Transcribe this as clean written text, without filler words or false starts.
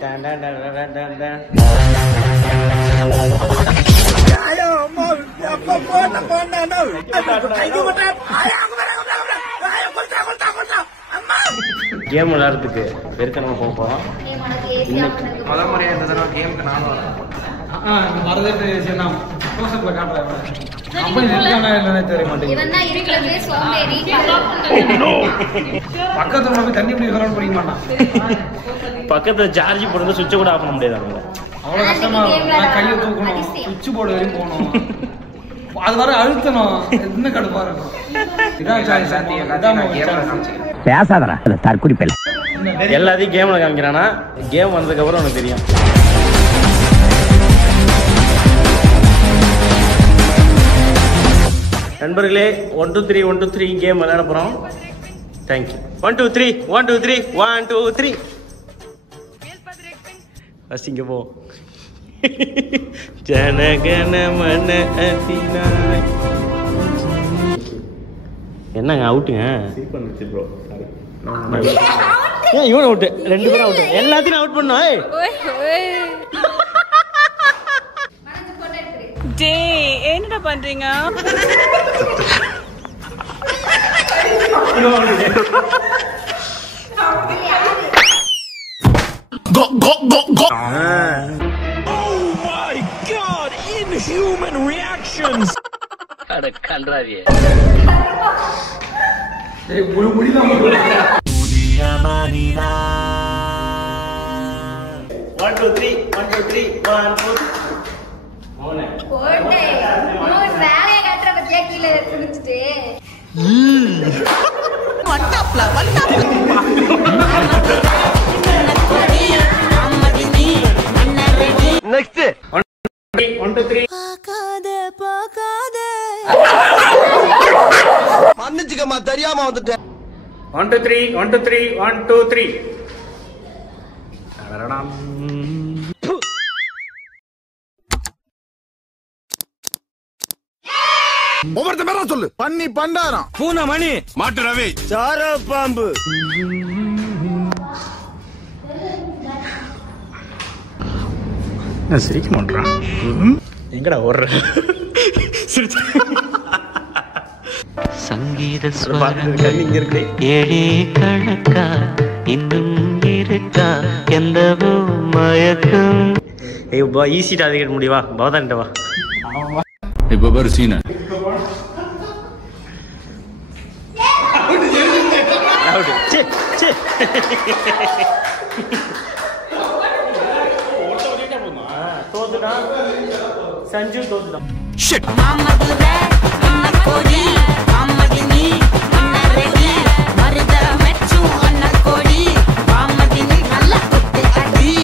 Game விளையாடுறதுக்கு வெறுக்கணும் போக போறோம். முதல் முறையா இந்த தடவை கேமுக்கு நானும் மறந்துட்டு பக்கத்துல போய் தண்ணி பிடிக்க மாட்டான். பக்கத்துல சார்ஜ் போடுறது சுவிட்சை கூட ஆஃப் பண்ண முடியாது. அவ்வளவு கஷ்டமா கையை தூக்கணும், சுவிட்ச் போர்டு வரையும் போகணும், அது வர அழுத்தணும், இன்னும் கடுப்பா இருக்கும். பேசாதடா தற்குறிப்பில் எல்லாத்தையும் கேம்ல காமிக்கிறானா, கேம் வந்ததுக்கு அப்புறம் உனக்கு தெரியும். நண்பர்களே 1 2 3 1 2 3 கேம் விளையாட போறோம். தேங்க்யூ. 1 2 3 1 2 3 1 2 3 அசிங்க போ. ஜனகன மன அதினாய். என்னங்க அவுட்டுங்க? ஏன் இவன் அவுட்டு? 2 பேரும் அவுட்டு. எல்லாத்தையும் அவுட் பண்ணோம். என்னடா பண்றீங்க? Go. Oh my God! Inhuman reactions. அட கன்றாவியே. ஏய் முடிதான் முடியா. 1 2 3 1 2 3 1 2 போனே. போடே. மூணு வேலைய கட்டற பத்தியா கீழ குடிச்சிட்டு. வட்டாப்ல. நெக்ஸ்ட் 1 2 3 பாக்காத மன்னிச்சுக்கமா தெரியாம வந்துட்டேன். 1 2 3 1 2 3 1 2 3 அரடம். ஒவ்வொருத்த பேரா சொல்லு. பண்ணி பண்டாரம், பூனை மணி, மாட்டு ரவி, சார பாம்பு. நான் சிரிக்க மாட்டேன். எங்கடா ஓடுற? சங்கீத ஸ்வரங்கள் ஏழே கணக்கா இன்னும் இருக்கா எந்தவோ மயக்கம். ஈஸிட்டா அது கேட்க முடியவா? பவதான்ட்ட வா. இப்ப பாரு சீன. தோத்துட்டான் சஞ்சு, தோத்துட்டான். Shit. மாமா